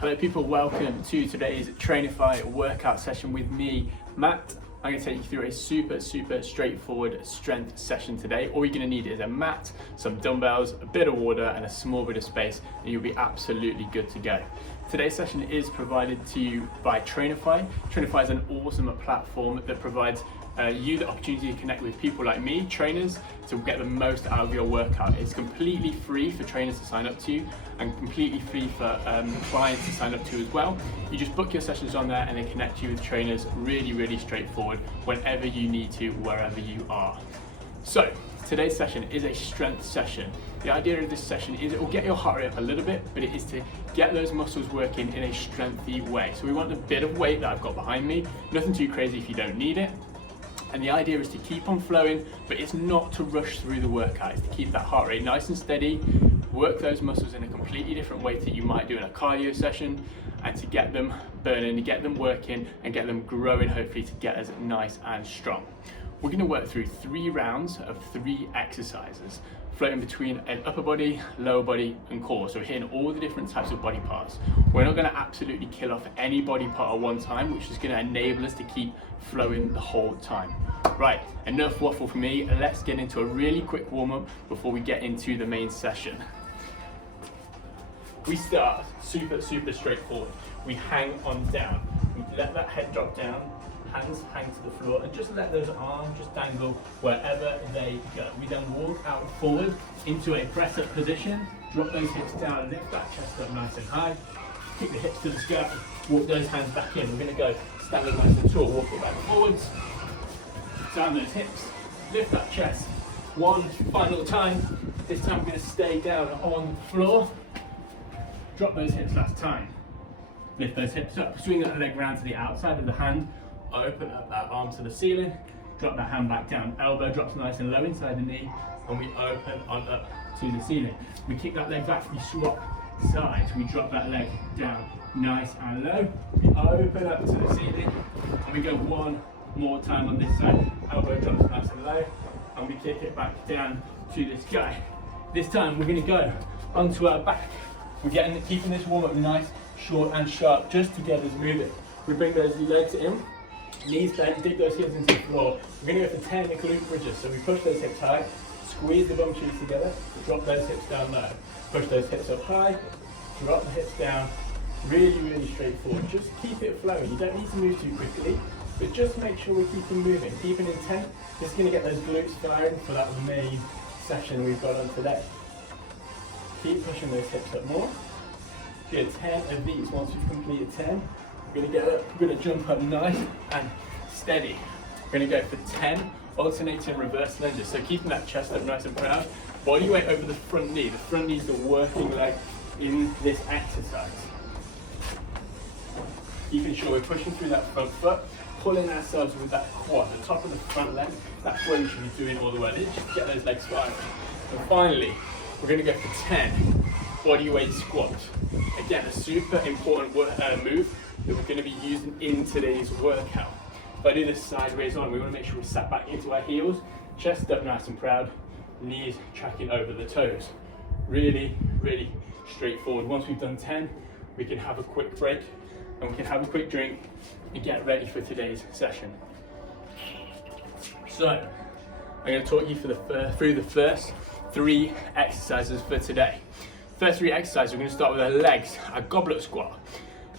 Hello people, welcome to today's Trainify workout session with me, Matt. I'm going to take you through a super straightforward strength session today. All you're going to need is a mat, some dumbbells, a bit of water and a small bit of space and you'll be absolutely good to go. Today's session is provided to you by Trainify. Trainify is an awesome platform that provides you the opportunity to connect with people like me, trainers, to get the most out of your workout. It's completely free for trainers to sign up to and completely free for clients to sign up to as well. You just book your sessions on there and they connect you with trainers really straightforward whenever you need to, wherever you are. So today's session is a strength session. The idea of this session is it will get your heart rate up a little bit, but it is to get those muscles working in a strengthy way. So we want a bit of weight that I've got behind me, nothing too crazy if you don't need it. And the idea is to keep on flowing, but it's not to rush through the workout. It's to keep that heart rate nice and steady, work those muscles in a completely different way that you might do in a cardio session, and to get them burning, to get them working, and get them growing, hopefully to get us nice and strong. We're gonna work through 3 rounds of 3 exercises, floating between an upper body, lower body, and core. So hitting all the different types of body parts. We're not gonna absolutely kill off any body part at one time, which is gonna enable us to keep flowing the whole time. Right, enough waffle for me. Let's get into a really quick warm up before we get into the main session. We start super straightforward. We hang on down. We let that head drop down, hands hang to the floor, and just let those arms just dangle wherever they go. We then walk out forward into a press up position, drop those hips down, lift that chest up nice and high, kick the hips to the sky, walk those hands back in. We're gonna go standing nice and tall, walk it back forwards, down those hips, lift that chest. One final time. This time we're gonna stay down on the floor, drop those hips last time. Lift those hips up, swing that leg round to the outside of the hand, open up that arm to the ceiling, drop that hand back down, elbow drops nice and low inside the knee, and we open on up to the ceiling. We kick that leg back, we swap sides, we drop that leg down nice and low, we open up to the ceiling, and we go one more time on this side, elbow drops nice and low, and we kick it back down to the sky. This time we're going to go onto our back. We're keeping this warm up nice, short and sharp, just to get us moving. We bring those legs in, knees bent, dig those heels into the floor. We're going to go for 10 glute bridges. So we push those hips high, squeeze the bum cheeks together, drop those hips down low. Push those hips up high, drop the hips down. Really straightforward. Just keep it flowing. You don't need to move too quickly, but just make sure we're keeping moving, keeping intent. This is going to get those glutes firing for that main session we've got on today. Keep pushing those hips up more. Good, 10 of these. Once we've completed 10, we're going to get up, we're going to jump up nice and steady. We're going to go for 10 alternating reverse lunges. So keeping that chest up nice and proud. Body weight over the front knee. The front knee is the working leg in this exercise. Keeping sure we're pushing through that front foot, pulling ourselves with that quad, the top of the front leg. That's what we should be doing all the way. Just get those legs firing. And finally, we're going to go for 10 body weight squats. Again, a super important move that we're going to be using in today's workout. If I do this sideways on, we want to make sure we're sat back into our heels, chest up nice and proud, knees tracking over the toes. Really straightforward. Once we've done 10, we can have a quick break and we can have a quick drink and get ready for today's session. So, I'm going to talk you through the first 3 exercises for today. First 3 exercises, we're going to start with our legs, our goblet squat.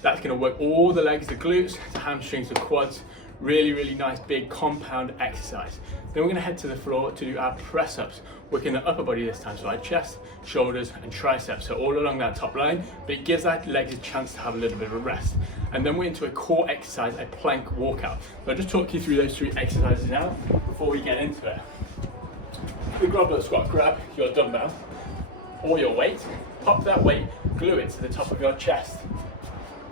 That's going to work all the legs, the glutes, the hamstrings, the quads. Really nice big compound exercise. Then we're going to head to the floor to do our press ups, working the upper body this time, so our chest, shoulders and triceps, so all along that top line, but it gives our legs a chance to have a little bit of a rest. And then we're into a core exercise, a plank walkout. So I'll just talk you through those 3 exercises now before we get into it. The goblet squat, grab your dumbbell or your weight, pop that weight, glue it to the top of your chest.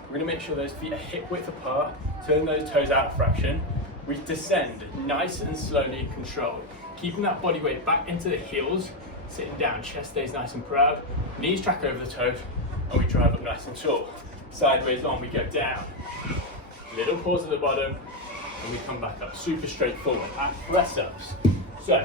We're going to make sure those feet are hip width apart, turn those toes out a fraction. We descend nice and slowly controlled, keeping that body weight back into the heels, sitting down, chest stays nice and proud, knees track over the toes, and we drive up nice and tall. Sideways on, we go down. Little pause at the bottom, and we come back up. Super straightforward. And press ups. So,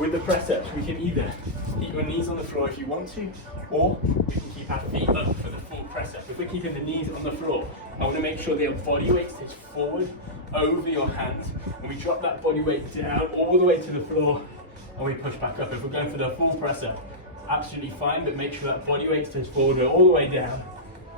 With the press ups, we can either keep your knees on the floor if you want to, or we can keep our feet up for the full press up. If we're keeping the knees on the floor, I want to make sure that your body weight stays forward over your hands, and we drop that body weight down all the way to the floor, and we push back up. If we're going for the full press up, absolutely fine, but make sure that body weight stays forward all the way down,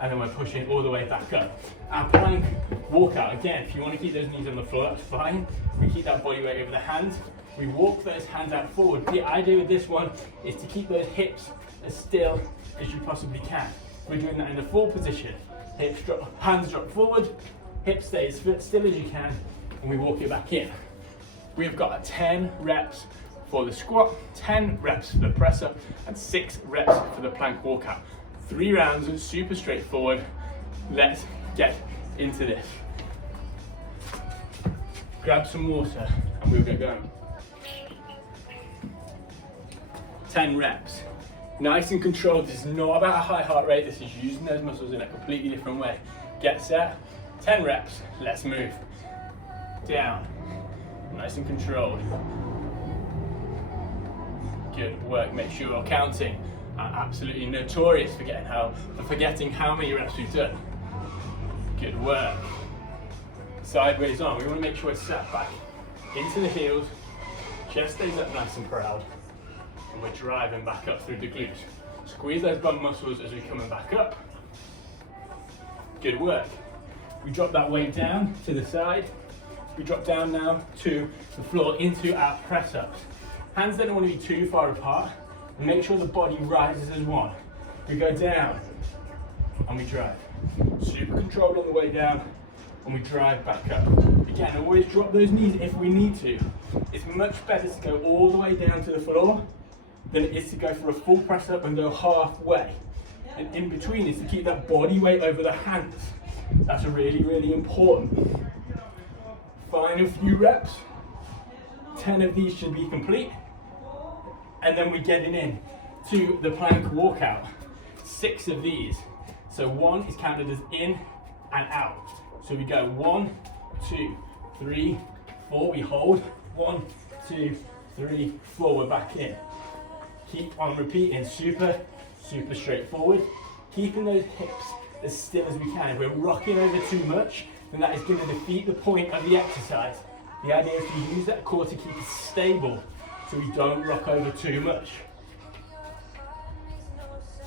and then we're pushing all the way back up. Our plank walkout, again, if you want to keep those knees on the floor, that's fine. We keep that body weight over the hands. We walk those hands out forward. The idea with this one is to keep those hips as still as you possibly can. We're doing that in the full position. Hips drop, hands drop forward, hips stay as still as you can, and we walk it back in. We've got 10 reps for the squat, 10 reps for the press up, and 6 reps for the plank walkout. 3 rounds, super straightforward. Let's get into this. Grab some water and we'll get going. 10 reps. Nice and controlled. This is not about a high heart rate. This is using those muscles in a completely different way. Get set. 10 reps. Let's move. Down. Nice and controlled. Good work. Make sure you're counting. I'm absolutely notorious for forgetting how many reps we've done. Good work. Sideways on. We want to make sure it's set back into the heels. Chest stays up nice and proud. And we're driving back up through the glutes. Squeeze those bum muscles as we're coming back up. Good work. We drop that weight down to the side. We drop down now to the floor into our press ups. Hands don't want to be too far apart. And make sure the body rises as one. We go down and we drive. Super controlled on the way down, and we drive back up. Again, always drop those knees if we need to. It's much better to go all the way down to the floor than it is to go for a full press up and go halfway. And in between is to keep that body weight over the hands. That's really, really important. Final few reps. 10 of these should be complete. And then we're getting in to the plank walkout. 6 of these. So 1 is counted as in and out. So we go 1, 2, 3, 4. We hold 1, 2, 3, 4. We're back in. Keep on repeating. Super, super straightforward. Keeping those hips as still as we can. If we're rocking over too much, then that is going to defeat the point of the exercise. The idea is to use that core to keep it stable, so we don't rock over too much.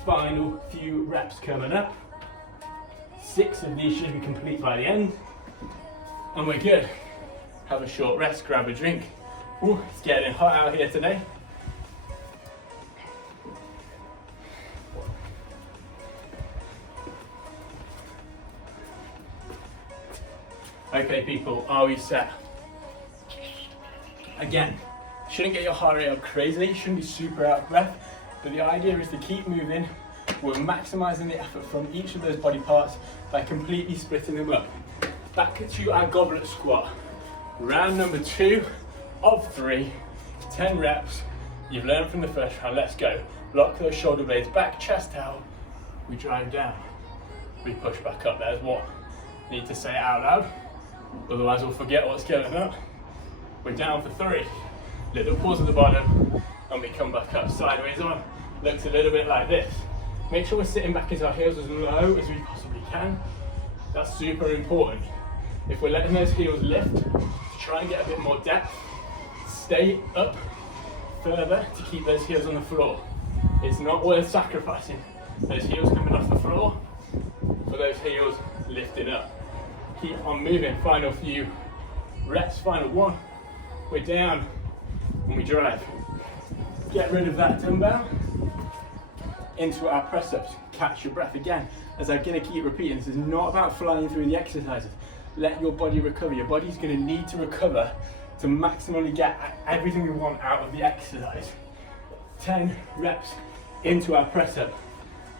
Final few reps coming up. 6 of these should be complete by the end. And we're good. Have a short rest, grab a drink. Ooh, it's getting hot out here today. Okay people, are we set? Again, shouldn't get your heart rate up crazily, shouldn't be super out of breath, but the idea is to keep moving. We're maximising the effort from each of those body parts by completely splitting them up. Back to our goblet squat. Round number 2 of 3, 10 reps. You've learned from the first round, let's go. Lock those shoulder blades back, chest out. We drive down. We push back up, there's 1. Need to say it out loud, otherwise we'll forget what's going on. We're down for 3. Little pause at the bottom, and we come back up, sideways on. Looks a little bit like this. Make sure we're sitting back into our heels as low as we possibly can. That's super important. If we're letting those heels lift, try and get a bit more depth. Stay up further to keep those heels on the floor. It's not worth sacrificing those heels coming off the floor for those heels lifting up. Keep on moving. Final few reps, final 1. We're down and we drive. Get rid of that dumbbell. Into our press ups. Catch your breath again. As I'm going to keep repeating, this is not about flying through the exercises. Let your body recover. Your body's going to need to recover to maximally get everything we want out of the exercise. 10 reps into our press up.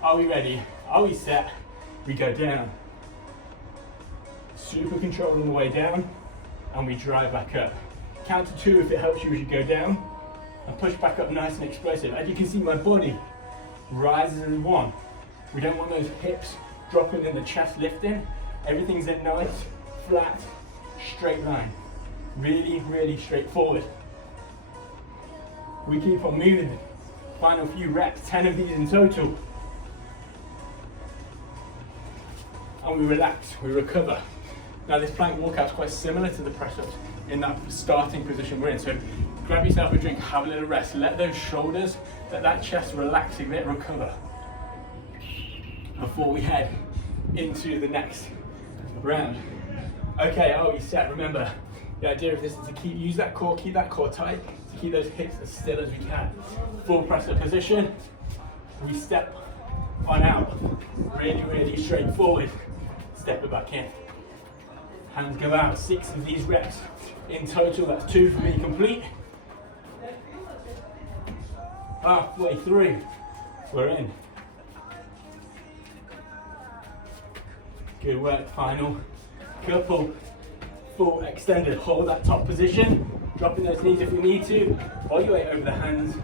Are we ready? Are we set? We go down. Super controlled on the way down, and we drive back up. Count to 2 if it helps you as you go down, and push back up nice and explosive. As you can see, my body rises as 1. We don't want those hips dropping and the chest lifting. Everything's a nice, flat, straight line. Really, really straightforward. We keep on moving. Final few reps, 10 of these in total. And we relax, we recover. Now this plank walkout is quite similar to the press-ups in that starting position we're in. So grab yourself a drink, have a little rest, let those shoulders, let that chest relax a bit, recover, before we head into the next round. Okay, are we set? Remember, the idea of this is to use that core, keep that core tight, to keep those hips as still as we can. Full press-up position, we step on out, really, really straightforward. Step it back in. Hands go out, 6 of these reps in total, that's 2 for me complete. Halfway through, we're in. Good work, final couple. Full extended, hold that top position, dropping those knees if we need to, roll your weight over the hands,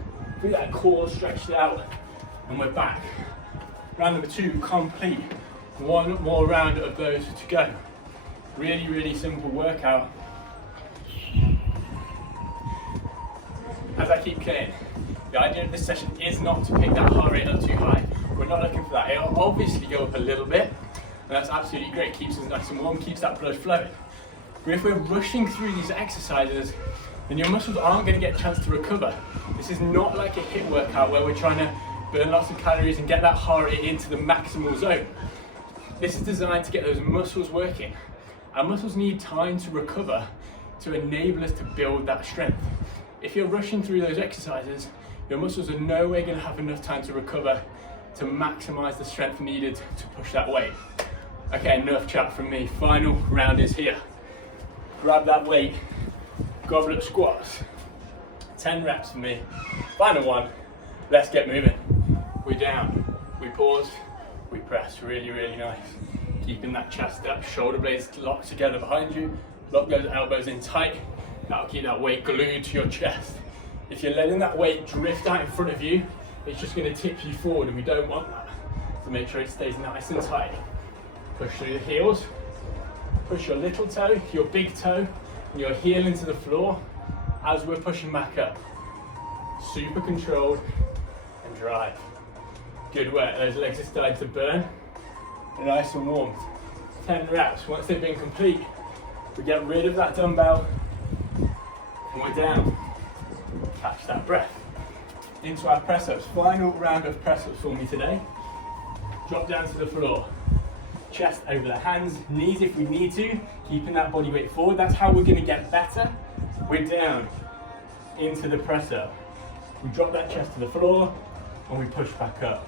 feel that core stretched out, and we're back. Round number 2 complete. 1 more round of those to go. Really, really simple workout. As I keep saying, the idea of this session is not to pick that heart rate up too high. We're not looking for that. It'll obviously go up a little bit, and that's absolutely great. Keeps us nice and warm, keeps that blood flowing. But if we're rushing through these exercises, then your muscles aren't going to get a chance to recover. This is not like a HIIT workout where we're trying to burn lots of calories and get that heart rate into the maximal zone. This is designed to get those muscles working. Our muscles need time to recover to enable us to build that strength. If you're rushing through those exercises, your muscles are no way going to have enough time to recover to maximize the strength needed to push that weight. Okay, enough chat from me. Final round is here. Grab that weight, goblet squats. 10 reps for me. Final one, let's get moving. We're down, we pause, we press, really, really nice. Keeping that chest up, shoulder blades locked together behind you, lock those elbows in tight. That'll keep that weight glued to your chest. If you're letting that weight drift out in front of you, it's just going to tip you forward, and we don't want that. So make sure it stays nice and tight. Push through the heels, push your little toe, your big toe, and your heel into the floor as we're pushing back up. Super controlled and drive. Good work, those legs are starting to burn. Nice and warm. 10 reps. Once they've been complete, we get rid of that dumbbell and we're down. Catch that breath. Into our press-ups. Final round of press-ups for me today. Drop down to the floor. Chest over the hands, knees if we need to, keeping that body weight forward. That's how we're going to get better. We're down into the press-up. We drop that chest to the floor and we push back up.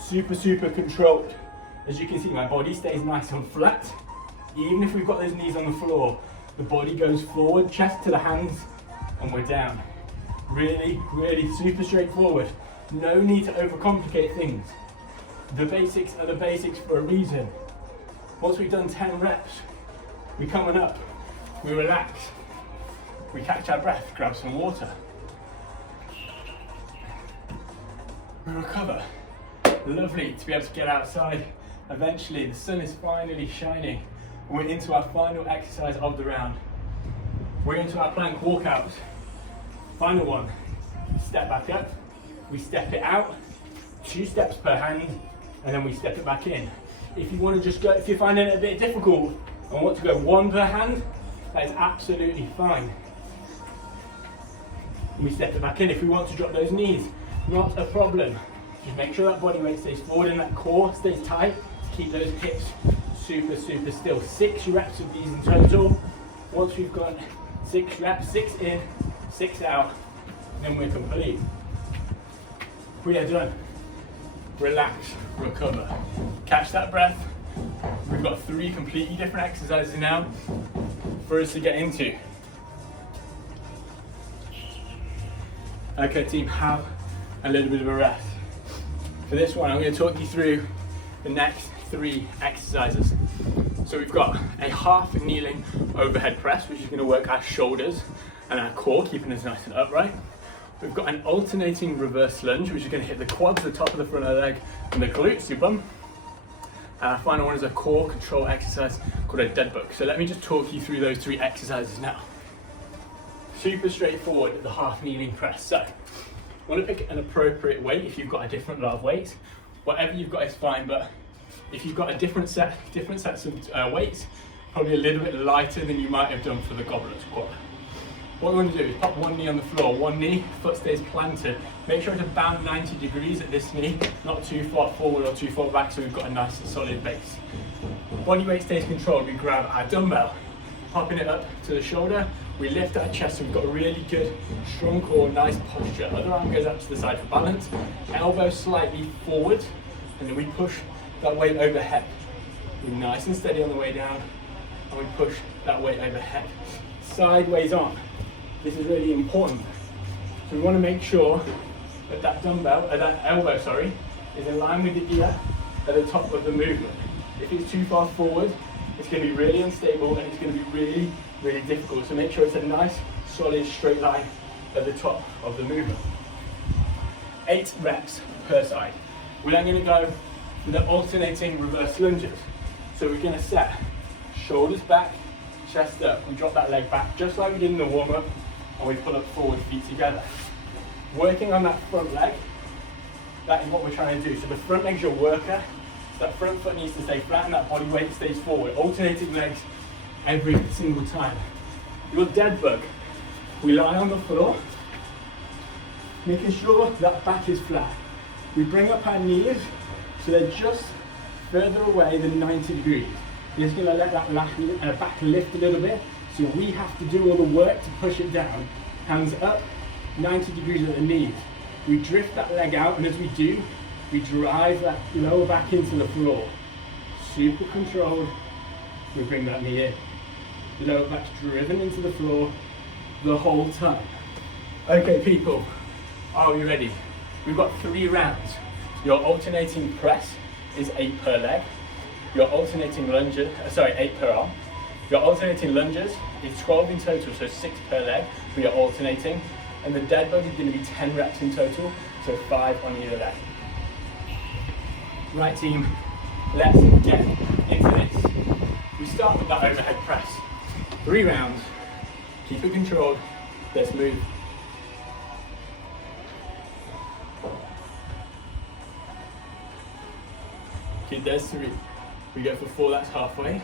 Super, super controlled. As you can see, my body stays nice and flat. Even if we've got those knees on the floor, the body goes forward, chest to the hands, and we're down. Really, really super straightforward. No need to overcomplicate things. The basics are the basics for a reason. Once we've done 10 reps, we come on up, we relax, we catch our breath, grab some water. We recover. Lovely to be able to get outside. Eventually, the sun is finally shining. We're into our final exercise of the round. We're into our plank walkouts. Final one. Step back up. We step it out. 2 steps per hand, and then we step it back in. If you want to just go, if you're finding it a bit difficult and want to go 1 per hand, that is absolutely fine. We step it back in. If we want to drop those knees, not a problem. Just make sure that body weight stays forward and that core stays tight to keep those hips super, super still. 6 reps of these in total. Once we've got 6 reps, 6 in, 6 out, then we're complete. We are done. Relax, recover. Catch that breath. We've got 3 completely different exercises now for us to get into. Okay team, have a little bit of a rest. For this one, I'm going to talk you through the next 3 exercises. So we've got a half kneeling overhead press, which is going to work our shoulders and our core, keeping us nice and upright. We've got an alternating reverse lunge, which is going to hit the quads, the top of the front of the leg, and the glutes, your bum. And our final one is a core control exercise called a Deadbug. So let me just talk you through those 3 exercises now. super straightforward, the half kneeling press. So, you want to pick an appropriate weight if you've got a different lot of weights. Whatever you've got is fine, but if you've got a different sets of weights, probably a little bit lighter than you might have done for the goblet squat. What we want to do is pop one knee on the floor, one knee, foot stays planted. Make sure it's about 90 degrees at this knee, not too far forward or too far back, so we've got a nice solid base. Body weight stays controlled. We grab our dumbbell, popping it up to the shoulder. We lift our chest, so we've got a really good, strong core, nice posture. Other arm goes up to the side for balance. Elbow slightly forward, and then we push that weight overhead. We're nice and steady on the way down, and we push that weight overhead. Sideways on. This is really important. So we want to make sure that that elbow, is in line with the ear at the top of the movement. If it's too far forward, it's going to be really unstable and it's going to be really, really difficult. So make sure it's a nice, solid, straight line at the top of the movement. 8 reps per side. We're then going to go with the alternating reverse lunges. So we're going to set shoulders back, chest up. We drop that leg back just like we did in the warm-up, and we pull up forward, feet together. Working on that front leg, that is what we're trying to do. So the front leg's your worker. So that front foot needs to stay flat and that body weight stays forward. Alternating legs every single time. Your dead bug, we lie on the floor, making sure that back is flat. We bring up our knees so they're just further away than 90 degrees. We're just going to let that back lift a little bit, so we have to do all the work to push it down. Hands up, 90 degrees at the knees. We drift that leg out, and as we do, we drive that lower back into the floor. Super controlled. We bring that knee in. The lower back's driven into the floor the whole time. Okay, people, are we ready? We've got 3 rounds. Your alternating press is 8 per leg. Your alternating lunges, 8 per arm. Your alternating lunges is 12 in total, so 6 per leg. We are alternating. And the dead bug is going to be 10 reps in total, so 5 on either leg. Right team, let's get into this. We start with that overhead press. 3 rounds, keep it controlled, let's move. Okay, there's 3. We go for 4, that's halfway.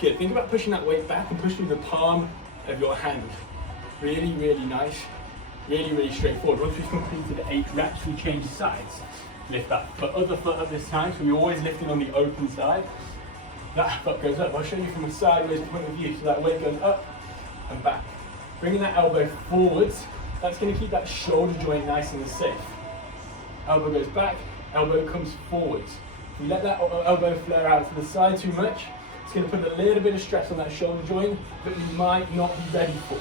Good, think about pushing that weight back and push through the palm of your hand. Really, really nice, really, really straightforward. Once we've completed 8 reps, we change sides. Lift that other foot up this time, so we're always lifting on the open side. That foot goes up. I'll show you from a sideways point of view, so that weight goes up and back. Bringing that elbow forwards, that's going to keep that shoulder joint nice and safe. Elbow goes back, elbow comes forwards. If we let that elbow flare out to the side too much, it's going to put a little bit of stress on that shoulder joint that we might not be ready for.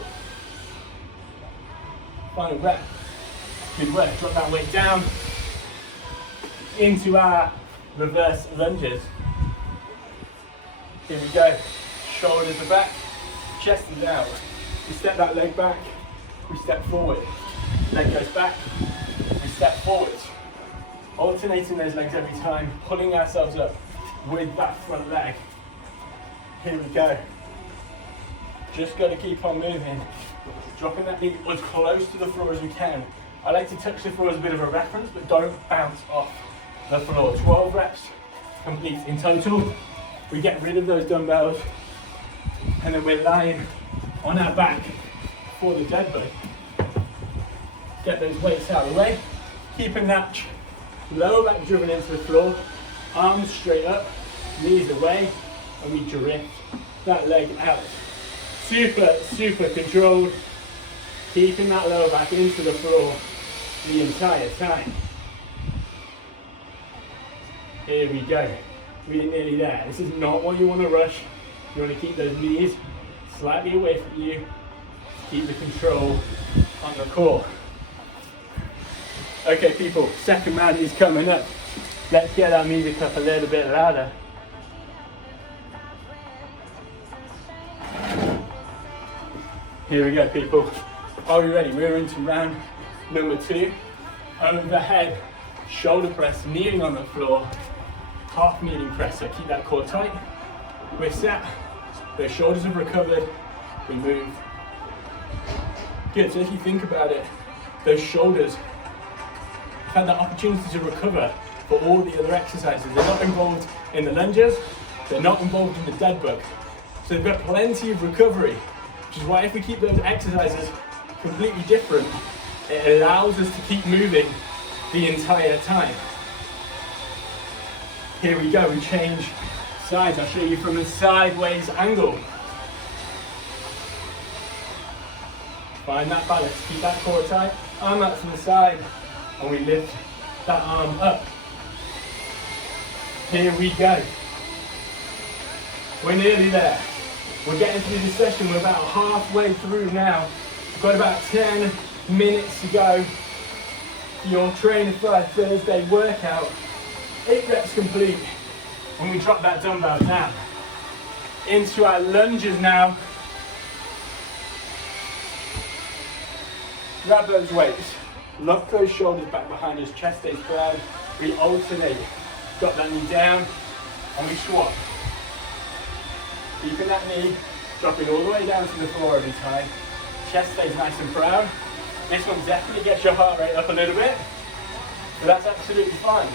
Final rep. Good work. Drop that weight down into our reverse lunges. Here we go. Shoulders are back, chest is out. We step that leg back, we step forward. Leg goes back, we step forward. Alternating those legs every time, pulling ourselves up with that front leg. Here we go. Just got to keep on moving. Dropping that knee as close to the floor as we can. I like to touch the floor as a bit of a reference, but don't bounce off the floor. 12 reps complete in total. We get rid of those dumbbells, and then we're lying on our back for the dead bug. Get those weights out of the way, keeping that lower back driven into the floor, arms straight up, knees away, and we drift that leg out. Super, super controlled, keeping that lower back into the floor the entire time. Here we go. We're nearly there. This is not what you want to rush. You want to keep those knees slightly away from you. Keep the control on the core. Okay, people, second round is coming up. Let's get that music up a little bit louder. Here we go, people. Are we ready? We're into round number 2. Overhead shoulder press, kneeling on the floor. Half kneeling press, so keep that core tight. We're set, the shoulders have recovered, we move Good, so if you think about it, those shoulders have had the opportunity to recover for all the other exercises. They're not involved in the lunges, they're not involved in the dead bug. So they've got plenty of recovery, which is why if we keep those exercises completely different, it allows us to keep moving the entire time. Here we go, we change sides. I'll show you from a sideways angle. Find that balance, keep that core tight, arm out to the side, and we lift that arm up. Here we go. We're nearly there. We're getting through the session, we're about halfway through now. We've got about 10 minutes to go for your Train for Thursday workout. 8 reps complete. When we drop that dumbbell down. Into our lunges now. Grab those weights, lock those shoulders back behind us, chest stays proud. We alternate, drop that knee down, and we swap. Keeping that knee, dropping all the way down to the floor every time. Chest stays nice and proud. This one definitely gets your heart rate up a little bit, but that's absolutely fine.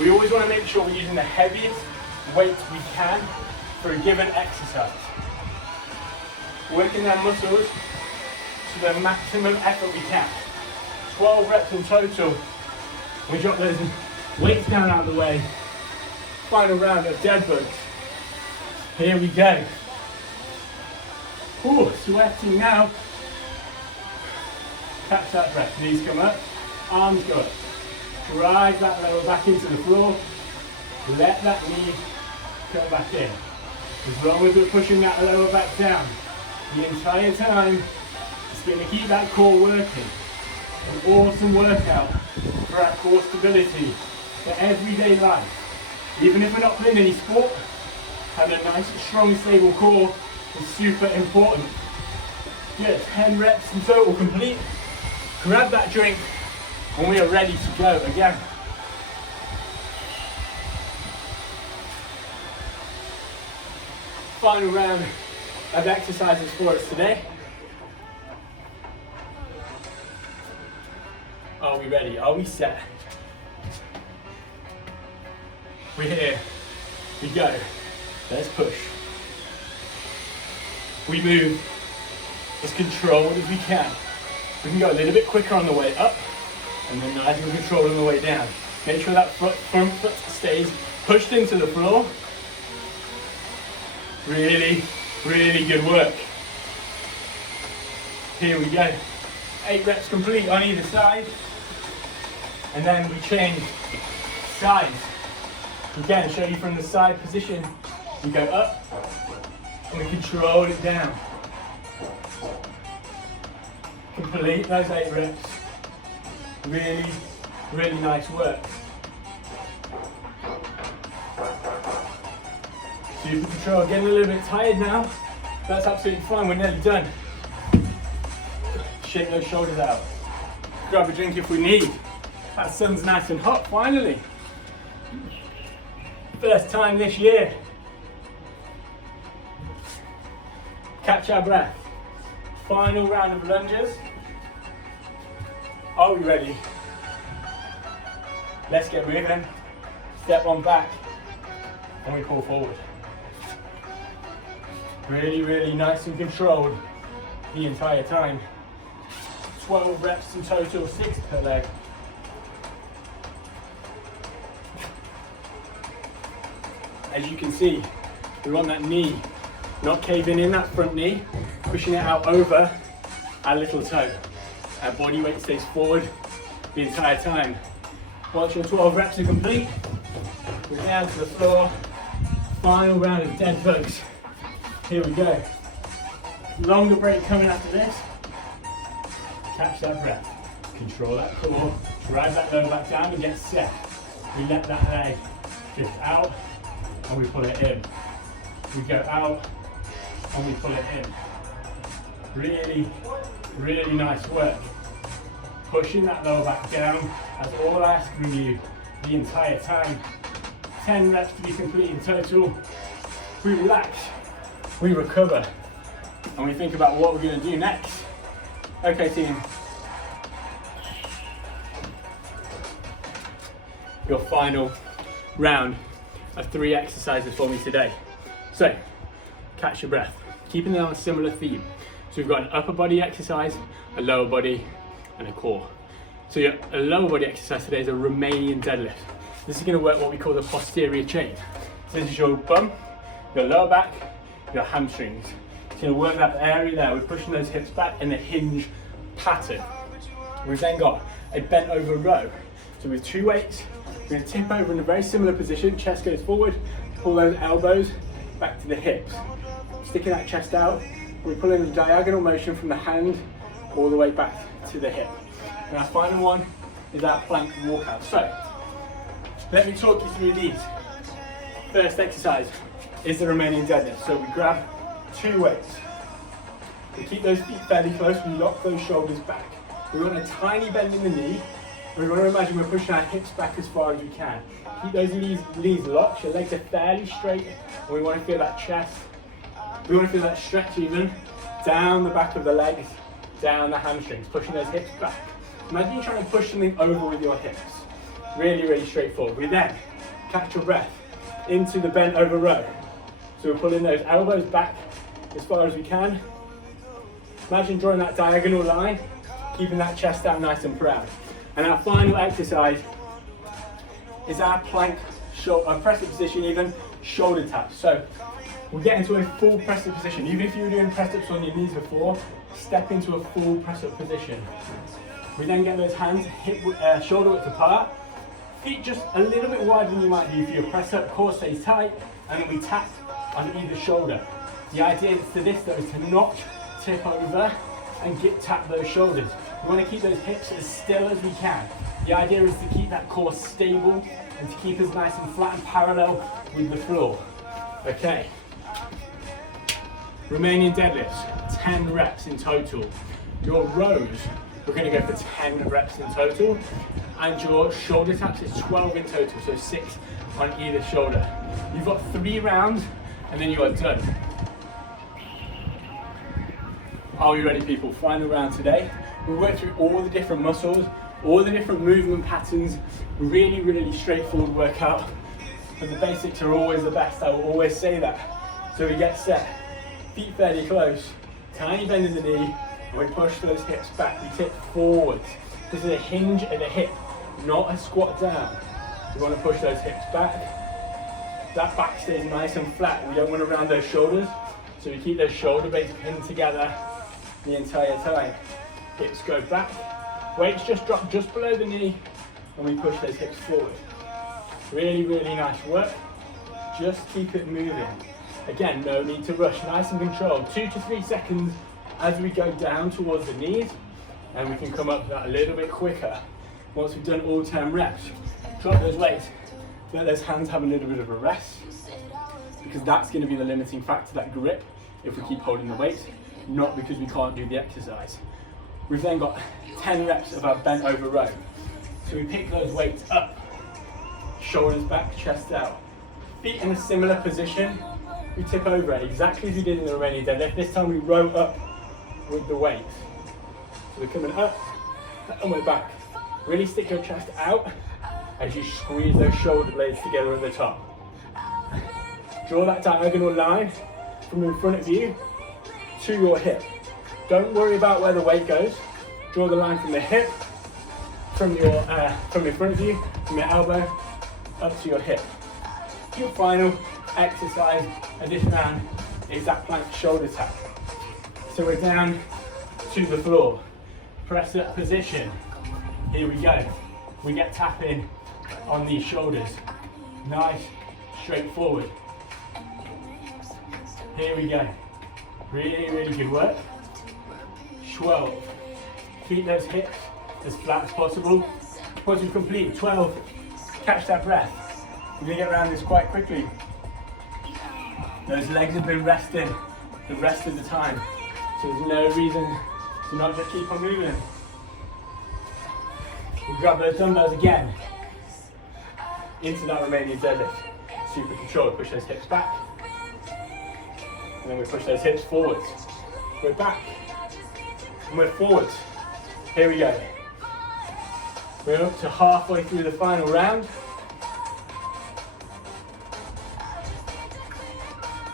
We always want to make sure we're using the heaviest weight we can for a given exercise. Working our muscles to the maximum effort we can. 12 reps in total. We drop those weights down out of the way. Final round of dead bugs. Here we go. Ooh, sweating now. Catch that breath. Knees come up, arms go up. Drive that lower back into the floor. Let that knee cut back in. As long as we're pushing that lower back down the entire time, it's going to keep that core working. An awesome workout for our core stability, for everyday life. Even if we're not playing any sport, having a nice, strong, stable core is super important. Good, 10 reps in total complete. Grab that drink when we are ready to go again. Final round of exercises for us today. Are we ready? Are we set? We're here. We go. Let's push. We move as controlled as we can. We can go a little bit quicker on the way up and then nice and controlled on the way down. Make sure that front foot stays pushed into the floor. Really, really good work. Here we go. 8 reps complete on either side. And then we change sides. Again, show you from the side position. We go up and we control it down. Complete those 8 reps. Really, really nice work. Super control, getting a little bit tired now. That's absolutely fine, we're nearly done. Shake those shoulders out. Grab a drink if we need. That sun's nice and hot, finally. First time this year. Catch our breath. Final round of lunges. Are we ready? Let's get moving. Step on back and we pull forward. Really, really nice and controlled the entire time. 12 reps in total, 6 per leg. As you can see, we want that knee not caving in, that front knee, pushing it out over our little toe. Our body weight stays forward the entire time. Once your 12 reps are complete, we're down to the floor. Final round of dead bugs. Here we go. Longer break coming after this. Catch that breath. Control that core. Drive that lower back down and get set. We let that leg drift out and we pull it in. We go out and we pull it in. Really, really nice work. Pushing that lower back down. That's all I ask from you the entire time. 10 reps to be complete in total. We relax. we recover and we think about what we're going to do next. Okay, team. Your final round of 3 exercises for me today. So, catch your breath. Keeping it on a similar theme. So we've got an upper body exercise, a lower body, and a core. So a lower body exercise today is a Romanian deadlift. This is going to work what we call the posterior chain. So this is your bum, your lower back, your hamstrings. It's going to work that area there. We're pushing those hips back in a hinge pattern. We've then got a bent over row. So with 2 weights, we're going to tip over in a very similar position. Chest goes forward, pull those elbows back to the hips. Sticking that chest out, we're pulling a diagonal motion from the hand all the way back to the hip. And our final one is our plank walkout. So, let me talk you through these. First exercise is the Romanian deadlift. So we grab 2 weights. We keep those feet fairly close, we lock those shoulders back. We want a tiny bend in the knee. We want to imagine we're pushing our hips back as far as we can. Keep those knees locked, your legs are fairly straight, and we want to feel that chest. We want to feel that stretch even down the back of the legs, down the hamstrings, pushing those hips back. Imagine you're trying to push something over with your hips. Really, really straightforward. We then catch your breath into the bent over row. So we're pulling those elbows back as far as we can. Imagine drawing that diagonal line, keeping that chest out nice and proud. And our final exercise is our plank, press-up position even, shoulder taps. So we'll get into a full press-up position. Even if you were doing press-ups on your knees before, step into a full press-up position. We then get those hands hip, shoulder width apart, feet just a little bit wider than you might do for your press-up, core stays tight, and then we tap on either shoulder. The idea to this though is to not tip over and tap those shoulders. We want to keep those hips as still as we can. The idea is to keep that core stable and to keep us nice and flat and parallel with the floor. Okay. Romanian deadlifts, 10 reps in total. Your rows, we're going to go for 10 reps in total. And your shoulder taps is 12 in total, so 6 on either shoulder. You've got 3 rounds and then you are done. Are you ready, people? Final round today. We'll work through all the different muscles, all the different movement patterns. Really, really straightforward workout. But the basics are always the best, I will always say that. So we get set, feet fairly close, tiny bend in the knee, and we push those hips back, we tip forwards. This is a hinge at the hip, not a squat down. We want to push those hips back. That back stays nice and flat. We don't want to round those shoulders, so we keep those shoulder blades pinned together the entire time. Hips go back, weights just drop just below the knee, and we push those hips forward. Really, really nice work. Just keep it moving. Again, no need to rush, nice and controlled. 2 to 3 seconds as we go down towards the knees, and we can come up that a little bit quicker. Once we've done all 10 reps, drop those weights, let those hands have a little bit of a rest, because that's going to be the limiting factor, that grip, if we keep holding the weight, not because we can't do the exercise. We've then got 10 reps of our bent over row. So we pick those weights up, shoulders back, chest out. Feet in a similar position, we tip over it, exactly as we did in the Romanian deadlift. This time we row up with the weight. So we're coming up, and we're back. Really stick your chest out as you squeeze those shoulder blades together at the top. Draw that diagonal line from in front of you to your hip. Don't worry about where the weight goes. Draw the line from the hip, from in front of you, from your elbow, up to your hip. Your final exercise of this round is that plank shoulder tap. So we're down to the floor. Press up position. Here we go. We get tapping on these shoulders. Nice, straightforward. Here we go. Really, really good work. 12. Keep those hips as flat as possible. Once we complete 12, catch that breath. We're going to get around this quite quickly. Those legs have been resting the rest of the time, so there's no reason to not just keep on moving. We grab those dumbbells again into that Romanian deadlift. Super controlled, push those hips back. And then we push those hips forwards. We're back. And we're forwards. Here we go. We're up to halfway through the final round.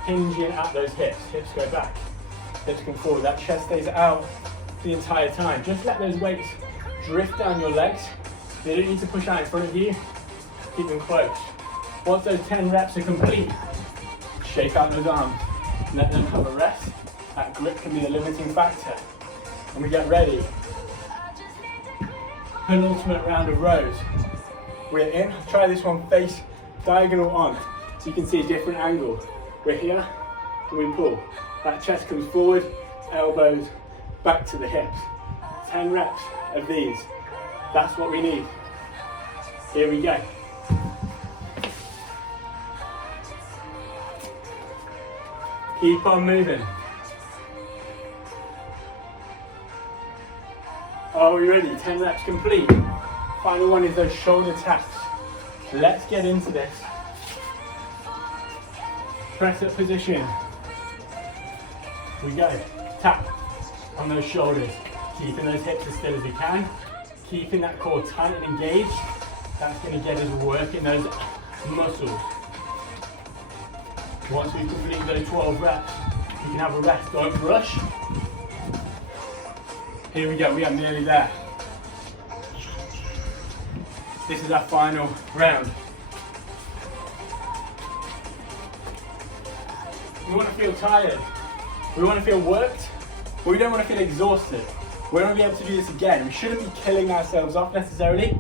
Hinging at those hips. Hips go back. Hips come forward. That chest stays out the entire time. Just let those weights drift down your legs. They don't need to push out in front of you. Keep them close. Once those 10 reps are complete, shake out those arms. Let them have a rest. That grip can be a limiting factor. And we get ready. Penultimate round of rows. We're in. Try this one face diagonal on, so you can see a different angle. We're here, and we pull. That chest comes forward, elbows back to the hips. 10 reps of these. That's what we need. Here we go. Keep on moving. Are we ready? 10 reps complete. Final one is those shoulder taps. Let's get into this. Press up position. We go. Tap on those shoulders. Keeping those hips as still as we can. Keeping that core tight and engaged. That's going to get us working those muscles. Once we complete those 12 reps, you can have a rest. Don't rush. Here we go, we are nearly there. This is our final round. We want to feel tired. We want to feel worked, but we don't want to feel exhausted. We want to be able to do this again. We shouldn't be killing ourselves off necessarily.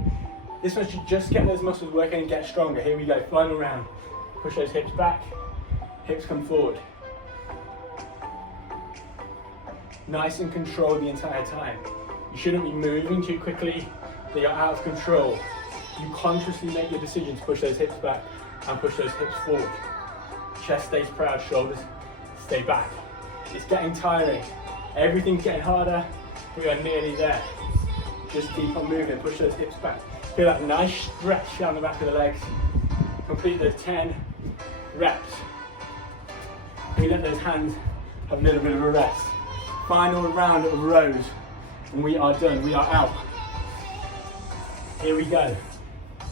This one should just get those muscles working and get stronger. Here we go, final round. Push those hips back, hips come forward. Nice and controlled the entire time. You shouldn't be moving too quickly that you're out of control. You consciously make your decision to push those hips back and push those hips forward. Chest stays proud, shoulders stay back. It's getting tiring. Everything's getting harder. We are nearly there. Just keep on moving, push those hips back. Feel that nice stretch down the back of the legs. Complete those 10 reps. We let those hands have a little bit of a rest. Final round of rows, and we are done. We are out. Here we go.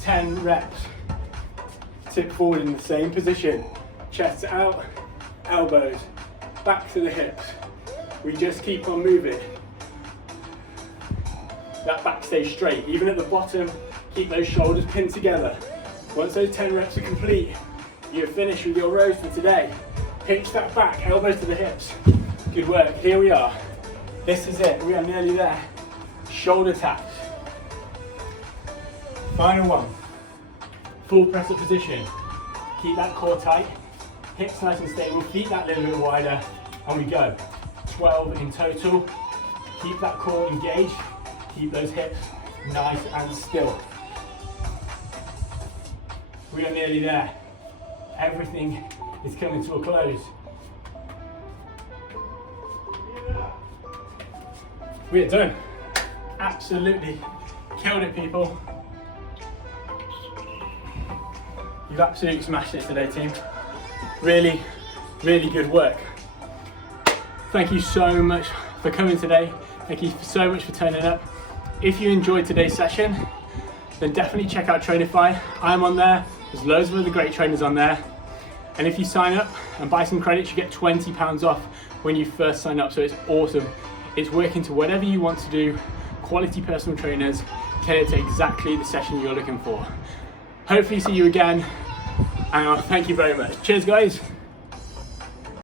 10 reps. Tip forward in the same position. Chest out, elbows back to the hips. We just keep on moving. That back stays straight. Even at the bottom, keep those shoulders pinned together. Once those 10 reps are complete, you're finished with your rows for today. Pinch that back, elbows to the hips. Good work. Here we are. This is it. We are nearly there. Shoulder taps. Final one. Full press up position. Keep that core tight. Hips nice and stable. Feet that little bit wider. And we go. 12 in total. Keep that core engaged. Keep those hips nice and still. We are nearly there. Everything is coming to a close. We are done. Absolutely killed it, people. You've absolutely smashed it today, team. Really, really good work. Thank you so much for coming today. Thank you so much for turning up. If you enjoyed today's session, then definitely check out Trainify. I'm on there. There's loads of other great trainers on there. And if you sign up and buy some credits, you get £20 off when you first sign up. So it's awesome. It's working to whatever you want to do. Quality personal trainers tailored to exactly the session you're looking for. Hopefully see you again, and thank you very much. Cheers, guys.